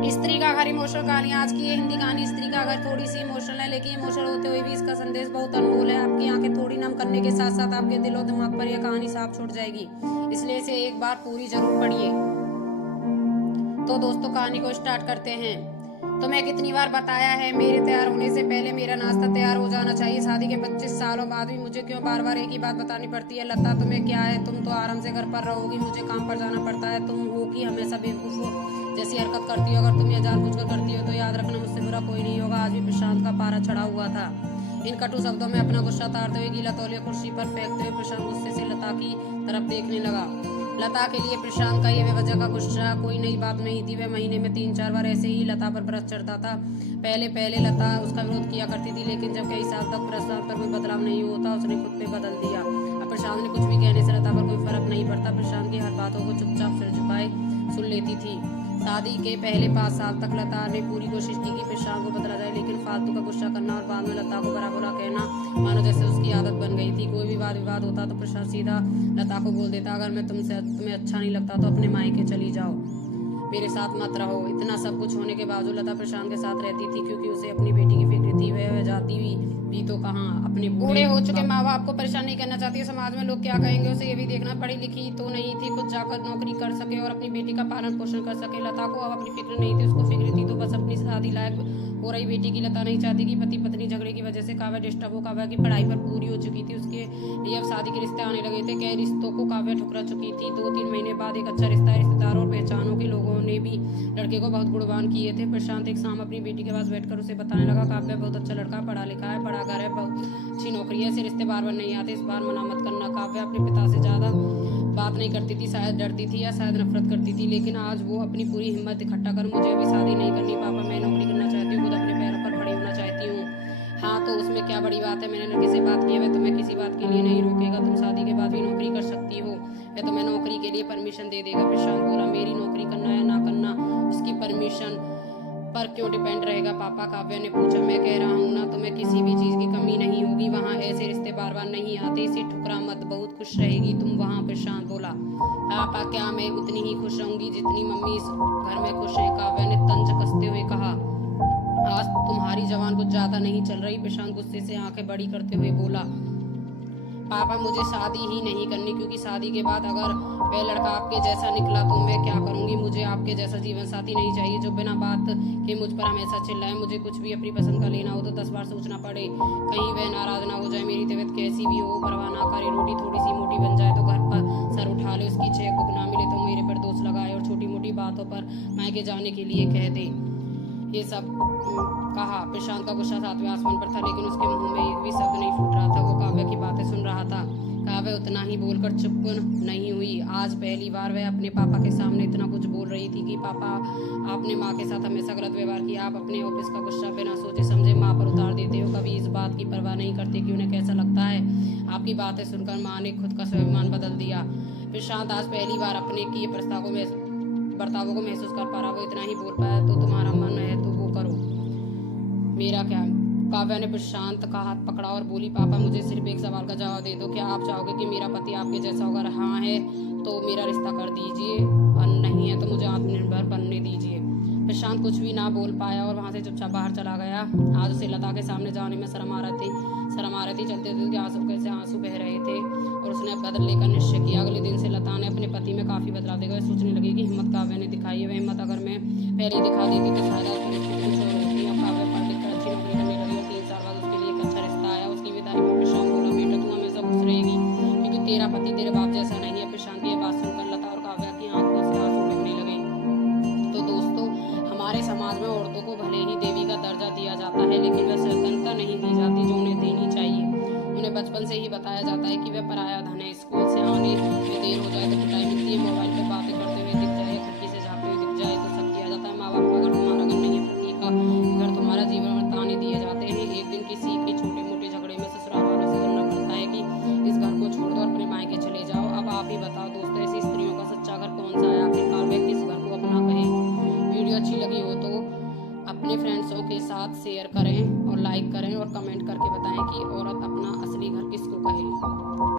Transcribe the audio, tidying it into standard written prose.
स्त्री का घर इमोशनल कहानी। आज की ये हिंदी कहानी स्त्री का घर थोड़ी सी इमोशनल है, लेकिन इमोशनल होते हुए भी इसका संदेश बहुत अनमोल है। आपकी आंखें थोड़ी नम करने के साथ साथ आपके दिल और दिमाग पर यह कहानी साफ छोड़ जाएगी, इसलिए इसे एक बार पूरी जरूर पढ़िए। तो दोस्तों, कहानी को स्टार्ट करते हैं। तुम्हें कितनी बार बताया है, मेरे तैयार होने से पहले मेरा नाश्ता तैयार हो जाना चाहिए। शादी के 25 सालों बाद भी मुझे क्यों बार बार एक ही बात बतानी पड़ती है? लता, तुम्हें क्या है? तुम तो आराम से घर पर रहोगी, मुझे काम पर जाना पड़ता है। तुम हो कि हमेशा बेवकूफ जैसी हरकत करती हो। अगर तुम यह जानबूझकर करती हो तो याद रखना, मुझसे बुरा कोई नहीं होगा। आज भी प्रशांत का पारा चढ़ा हुआ था। इन कटु शब्दों में अपना गुस्सा तारते हुए गीला तौलिया कुर्सी पर फेंकते हुए प्रशांत गुस्से से लता की तरफ देखने लगा। लता के लिए प्रशांत का ये बेवजह का गुस्सा कोई नई बात नहीं थी। वह महीने में 3-4 बार ऐसे ही लता पर बरस चढ़ता था। पहले पहले लता उसका विरोध किया करती थी, लेकिन जब कई साल तक प्रशांत पर कोई बदलाव नहीं होता, उसने खुद पे बदल दिया। अब प्रशांत ने कुछ भी कहने से लता पर कोई फर्क नहीं पड़ता। प्रशांत की हर बातों को चुपचाप सिर झुकाए सुन लेती थी। शादी के पहले 5 साल तक लता ने पूरी कोशिश की कि प्रशांत को बदला जाए, लेकिन फालतू का गुस्सा करना और बाद में लता को बुरा बुरा कहना मानो जैसे उसकी आदत बन गई थी। कोई भी वाद विवाद होता तो प्रशांत सीधा लता को बोल देता, अगर मैं तुम्हें अच्छा नहीं लगता तो अपने मायके चली जाओ, मेरे साथ मत रहो। इतना सब कुछ होने के बावजूद लता प्रशांत के साथ रहती थी, क्योंकि उसे अपनी बेटी की फिक्र थी। वह जाती भी तो कहाँ, अपने बूढ़े हो चुके माँ बाप को परेशान नहीं करना चाहती है। समाज में लोग क्या कहेंगे उसे ये भी देखना। पढ़ी लिखी तो नहीं थी, खुद जाकर नौकरी कर सके और अपनी बेटी का पालन पोषण कर सके। लता को अब अपनी फिक्र नहीं थी, उसको फिक्र थी तो बस अपनी शादी लायक हो रही बेटी की। लता नहीं चाहती कि पति पत्नी झगड़े की वजह से काव्या डिस्टर्ब हो। काव्या की पढ़ाई पर पूरी हो चुकी थी, उसके लिए अब शादी के रिश्ते आने लगे थे। कई रिश्तों को काव्या ठुकरा चुकी थी। 2-3 महीने बाद एक अच्छा रिश्ता रिश्तेदारों और पहचानों के लोगों ने भी लड़के को बहुत गुणगान किए थे। प्रशांत एक शाम अपनी बेटी के पास बैठकर उसे बताने लगा, काव्या बहुत अच्छा लड़का, पढ़ा लिखा है, बड़ा घर है, बहुत अच्छी नौकरी है, ऐसे रिश्ते बार बार नहीं आते, इस बार मना मत करना। काव्या अपने पिता से ज्यादा बात नहीं करती थी, शायद डरती थी या शायद नफरत करती थी, लेकिन आज वो अपनी पूरी हिम्मत इकट्ठा कर, मुझे अभी शादी नहीं करनी पापा, मैं नौकरी करना चाहती हूँ, खुद अपने पैरों पर खड़ी होना चाहती हूँ। हाँ तो उसमें क्या बड़ी बात है? मैंने लड़के से बात की है, वह तुम्हें किसी बात के लिए नहीं रोकेगा। तुम शादी के बाद भी नौकरी कर सकती हो, वह तुम्हें नौकरी के लिए परमिशन दे देगा। प्रशांत बोला, मेरी नौकरी करना या ना करना उसकी परमिशन पर क्यों डिपेंड रहेगा पापा? काव्या ने पूछा। मैं कह रहा हूँ ना, तुम्हें किसी भी चीज की कमी नहीं होगी, वहाँ ऐसे रिश्ते बार बार नहीं आते, इसे ठुकरा मत, बहुत खुश रहेगी तुम वहाँ। प्रशांत बोला, पापा क्या मैं उतनी ही खुश रहूंगी जितनी मम्मी इस घर में खुश है? काव्या ने तंज कसते हुए कहा। आज तुम्हारी जवान कुछ ज्यादा नहीं चल रही? प्रशांत गुस्से से आंखें बड़ी करते हुए बोला, पापा मुझे शादी ही नहीं करनी, क्योंकि शादी के बाद अगर वह लड़का आपके जैसा निकला तो मैं क्या करूंगी? मुझे आपके जैसा जीवन साथी नहीं चाहिए जो बिना बात के मुझ पर हमेशा चिल्लाए। मुझे कुछ भी अपनी पसंद का लेना हो तो 10 बार सोचना पड़े, कहीं वह नाराज ना हो जाए। मेरी तबीयत कैसी भी हो परवाह ना करे, रोटी थोड़ी सी मोटी बन जाए तो घर पर सर उठा ले, उसकी चेक बुक ना मिले तो मेरे पर दोष लगाए और छोटी मोटी बातों पर मायके जाने के लिए कह दे। ये सब कहा। प्रशांत का गुस्सा 7वें आसमान पर था, लेकिन उसके मुंह में एक भी शब्द नहीं फूट रहा था। वो काव्या की बातें सुन रहा था। काव्या उतना ही बोलकर चुप नहीं हुई। आज पहली बार वह अपने पापा के सामने इतना कुछ बोल रही थी कि पापा, आपने माँ के साथ हमेशा गलत व्यवहार किया, आप अपने ऑफिस का गुस्सा बिना सोचे समझे माँ पर उतार देते हो, कभी इस बात की परवाह नहीं करते कि उन्हें कैसा लगता है। आपकी बातें सुनकर माँ ने खुद का स्वाभिमान बदल दिया। प्रशांत आज पहली बार अपने किए बर्तावों को महसूस कर पा रहा। वो इतना ही बोल पाया, तो तुम्हारा मन है तो वो करो, मेरा क्या? काव्या ने प्रशांत का हाथ पकड़ा और बोली, पापा मुझे सिर्फ एक सवाल का जवाब दे दो, क्या आप चाहोगे कि मेरा पति आपके जैसा होगा? हाँ है तो मेरा रिश्ता कर दीजिए, और नहीं है तो मुझे आत्मनिर्भर बनने दीजिए। प्रशांत कुछ भी ना बोल पाया और वहां से चुपचाप बाहर चला गया। आज उसे लता के सामने जाने में शर्म आ रही थी। चलते थे आंसू कैसे आंसू बह रहे थे और उसने बदल लेकर निश्चय किया। अगले दिन से लता ने अपने पति में काफी बदलाव देखा। सोचने लगी कि हिम्मत काव्या ने दिखाई है, वह हिम्मत अगर मैं पहले दिखा देती तो शायद आज कुछ और होती। अब काव्या पढ़ लिख कर अच्छी नौकरी करने लगी और 3 साल बाद उसके लिए एक अच्छा रिश्ता आया। उसकी विदाई पर प्रशांत बोला, बेटा तू हमेशा खुश रहेगी, क्योंकि तेरा पति तेरे बाप जैसा नहीं है। प्रशांत की यह बात सुनकर लता और काव्या की आंखों से आंसू बहने लगे। तो दोस्तों, हमारे समाज में औरतों को भले ही देवी का दर्जा दिया जाता है, लेकिन वह स्वतंत्रता नहीं दी जाती जो उन्हें देनी चाहिए। उन्हें बचपन से ही बताया जाता है कि वह पराया धन है। स्कूल से आने में देर हो जाए तो पिटाई मिलती है, मोबाइल पर बातें करते हुए दिख जाए, खिड़की से झाँकते हुए दिख जाए तो सब किया जाता है। माँ बाप का घर तुम्हारा घर नहीं है, पति का घर तुम्हारा जीवन में ताने दिए जाते हैं। एक दिन किसी के छोटे मोटे झगड़े में ससुराल वालों से सुनना पड़ता है कि इस घर को छोड़ दो और अपने मायके चले जाओ। अब आप ही बताओ दोस्तों, ऐसी स्त्रियों का सच्चा घर कौन सा है? आखिरकार वे किस घर को अपना कहे? वीडियो अच्छी लगी हो तो अपने फ्रेंड्सों के साथ शेयर करें और लाइक करें और कमेंट करके बताएं कि औरत